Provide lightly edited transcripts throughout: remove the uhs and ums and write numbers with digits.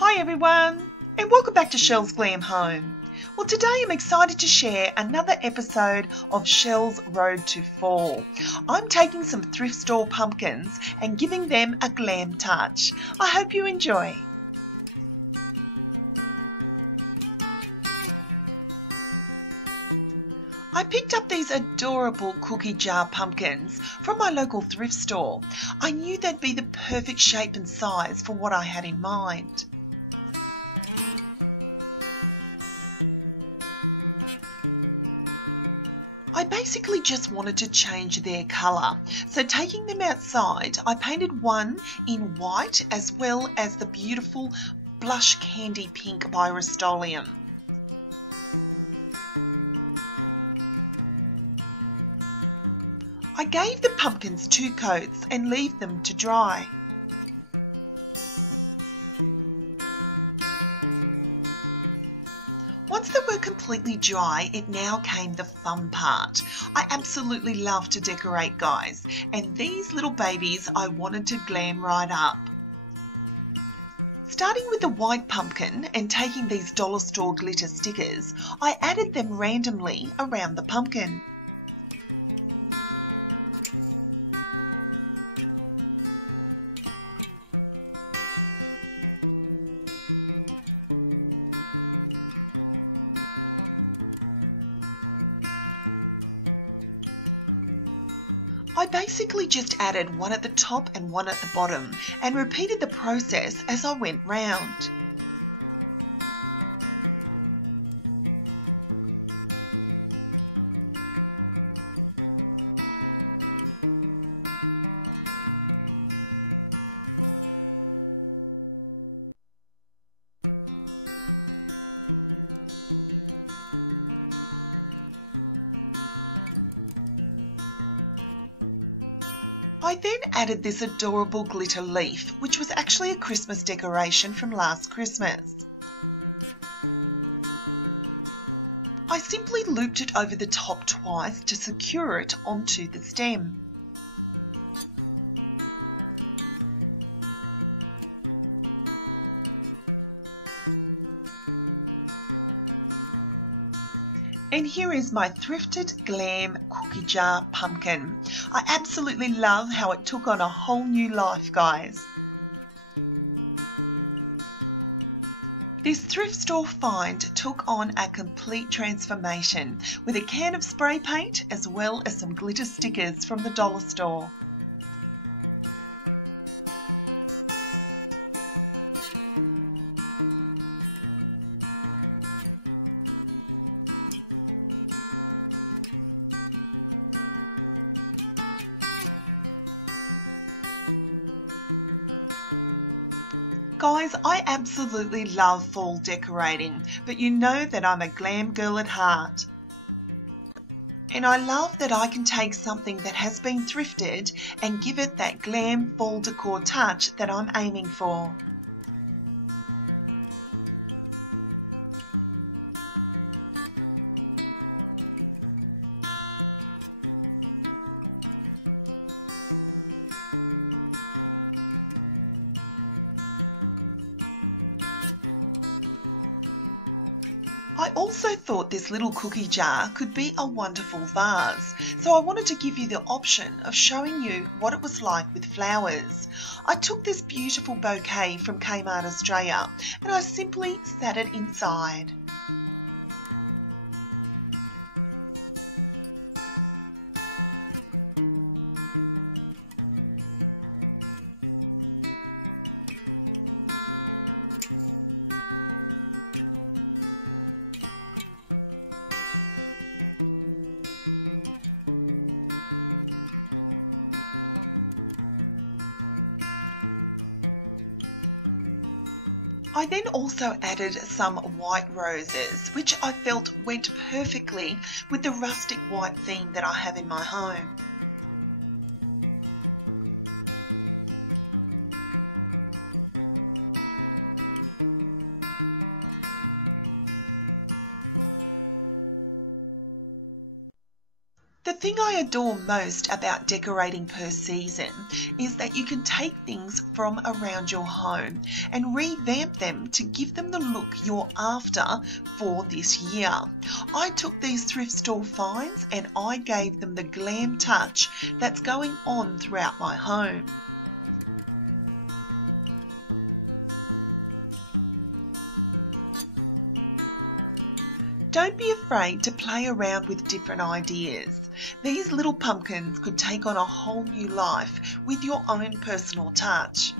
Hi everyone, and welcome back to Chelle's Glam Home. Well, today I'm excited to share another episode of Chelle's Road to Fall. I'm taking some thrift store pumpkins and giving them a glam touch. I hope you enjoy. I picked up these adorable cookie jar pumpkins from my local thrift store. I knew they'd be the perfect shape and size for what I had in mind. I basically just wanted to change their colour, so taking them outside, I painted one in white as well as the beautiful blush candy pink by Rust-Oleum. I gave the pumpkins 2 coats and leave them to dry. Once they were completely dry, it now came the fun part. I absolutely love to decorate, guys, and these little babies I wanted to glam right up. Starting with the white pumpkin and taking these dollar store glitter stickers, I added them randomly around the pumpkin. I basically just added one at the top and one at the bottom and repeated the process as I went round. I then added this adorable glitter leaf, which was actually a Christmas decoration from last Christmas. I simply looped it over the top twice to secure it onto the stem. And here is my thrifted glam cookie jar pumpkin. I absolutely love how it took on a whole new life, guys. This thrift store find took on a complete transformation with a can of spray paint as well as some glitter stickers from the dollar store. Guys, I absolutely love fall decorating, but you know that I'm a glam girl at heart. And I love that I can take something that has been thrifted and give it that glam fall decor touch that I'm aiming for. I also thought this little cookie jar could be a wonderful vase, so I wanted to give you the option of showing you what it was like with flowers. I took this beautiful bouquet from Kmart Australia and I simply sat it inside. I then also added some white roses, which I felt went perfectly with the rustic white theme that I have in my home. The thing I adore most about decorating per season is that you can take things from around your home and revamp them to give them the look you're after for this year. I took these thrift store finds and I gave them the glam touch that's going on throughout my home. Don't be afraid to play around with different ideas. These little pumpkins could take on a whole new life with your own personal touch.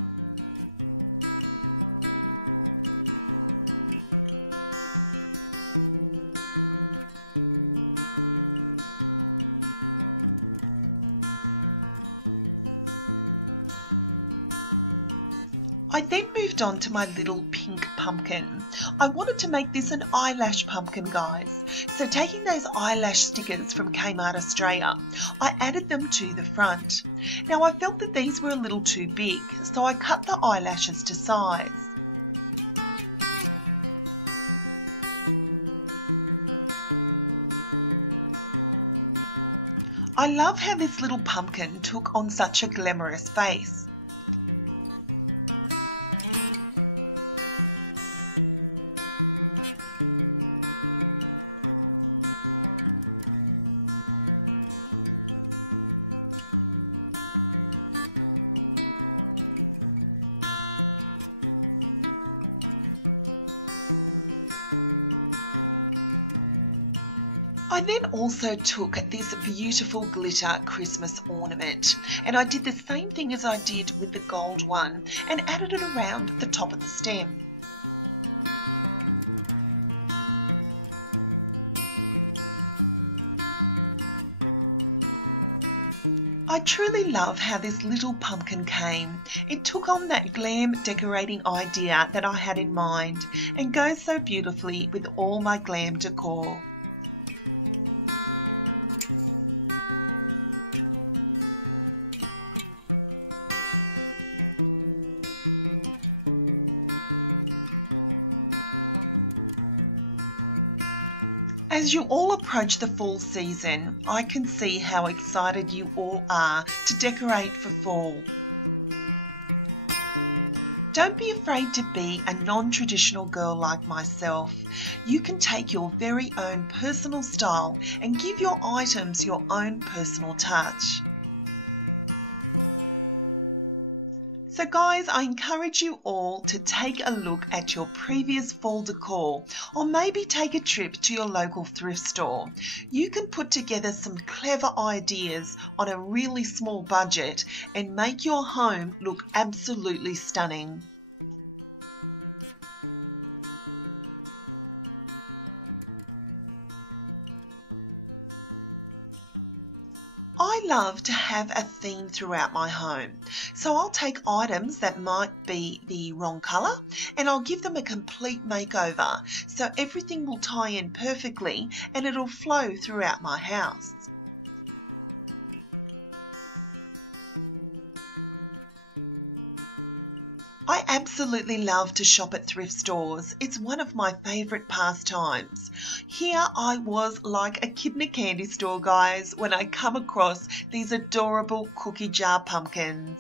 I then moved on to my little pink pumpkin. I wanted to make this an eyelash pumpkin, guys. So taking those eyelash stickers from Kmart Australia, I added them to the front. Now I felt that these were a little too big, so I cut the eyelashes to size. I love how this little pumpkin took on such a glamorous face. I then also took this beautiful glitter Christmas ornament and I did the same thing as I did with the gold one and added it around the top of the stem. I truly love how this little pumpkin came. It took on that glam decorating idea that I had in mind and goes so beautifully with all my glam decor. As you all approach the fall season, I can see how excited you all are to decorate for fall. Don't be afraid to be a non-traditional girl like myself. You can take your very own personal style and give your items your own personal touch. So guys, I encourage you all to take a look at your previous fall decor or maybe take a trip to your local thrift store. You can put together some clever ideas on a really small budget and make your home look absolutely stunning. I love to have a theme throughout my home, so I'll take items that might be the wrong colour and I'll give them a complete makeover so everything will tie in perfectly and it'll flow throughout my house. I absolutely love to shop at thrift stores. It's one of my favourite pastimes. Here I was like a kid in a candy store, guys, when I come across these adorable cookie jar pumpkins.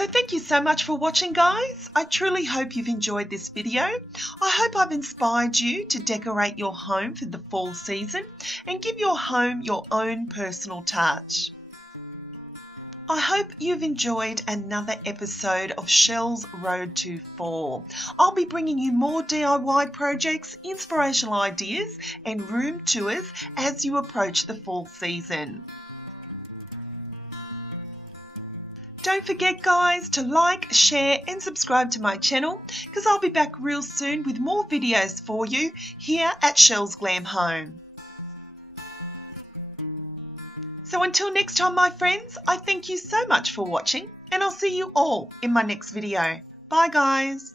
So thank you so much for watching, guys. I truly hope you've enjoyed this video. I hope I've inspired you to decorate your home for the fall season and give your home your own personal touch. I hope you've enjoyed another episode of Chelle's Road to Fall. I'll be bringing you more DIY projects, inspirational ideas and room tours as you approach the fall season. Don't forget, guys, to like, share and subscribe to my channel because I'll be back real soon with more videos for you here at Chelle's Glam Home. So until next time, my friends, I thank you so much for watching, and I'll see you all in my next video. Bye, guys.